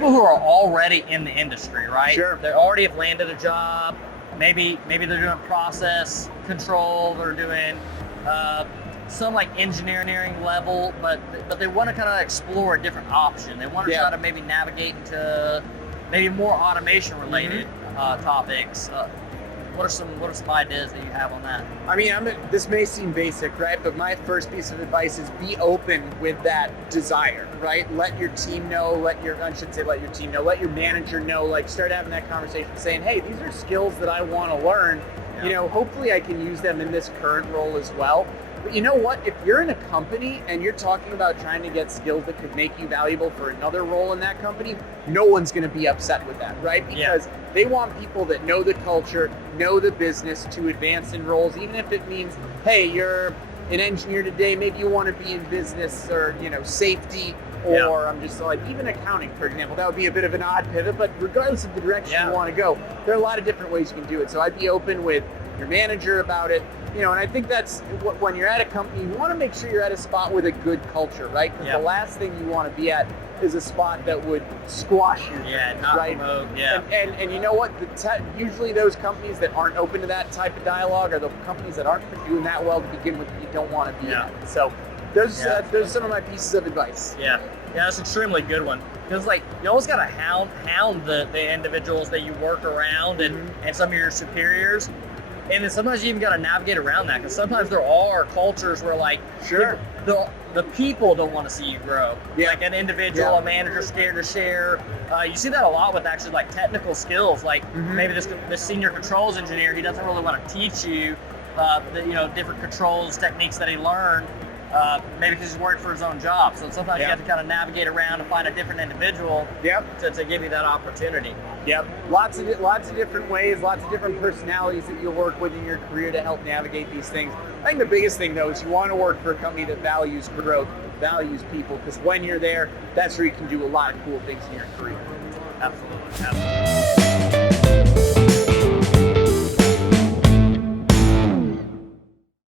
people who are already in the industry, right? Sure. They already have landed a job. Maybe they're doing process control. They're doing some like engineering level, but they want to kind of explore a different option. They want to try to maybe navigate into maybe more automation related topics. What are some ideas that you have on that? I mean, this may seem basic, right? But my first piece of advice is be open with that desire, right? Let your team know, let your manager know, like start having that conversation saying, hey, these are skills that I want to learn. Yeah. You know, hopefully I can use them in this current role as well. But you know what? If you're in a company and you're talking about trying to get skills that could make you valuable for another role in that company, no one's going to be upset with that, right? Because they want people that know the culture, know the business to advance in roles, even if it means, hey, you're an engineer today, maybe you want to be in business or, you know, safety, or I'm just like, even accounting, for example, that would be a bit of an odd pivot, but regardless of the direction you want to go, there are a lot of different ways you can do it. So I'd be open with your manager about it. You know, and I think that's when you're at a company, you want to make sure you're at a spot with a good culture, right? Because the last thing you want to be at is a spot that would squash you. Not right? promote, And you know what? Usually those companies that aren't open to that type of dialogue are the companies that aren't doing that well to begin with that you don't want to be at. So those are some of my pieces of advice. Yeah, that's an extremely good one. Because like you always got to hound the individuals that you work around and some of your superiors. And then sometimes you even got to navigate around that, because sometimes there are cultures where like the people don't want to see you grow. Like an individual, a manager scared to share. You see that a lot with actually like technical skills. Like maybe this senior controls engineer, he doesn't really want to teach you different controls techniques that he learned. Maybe because he's working for his own job. So sometimes you have to kind of navigate around and find a different individual to give you that opportunity. Lots of different ways, lots of different personalities that you'll work with in your career to help navigate these things. I think the biggest thing though is you want to work for a company that values growth, values people, because when you're there, that's where you can do a lot of cool things in your career. Absolutely.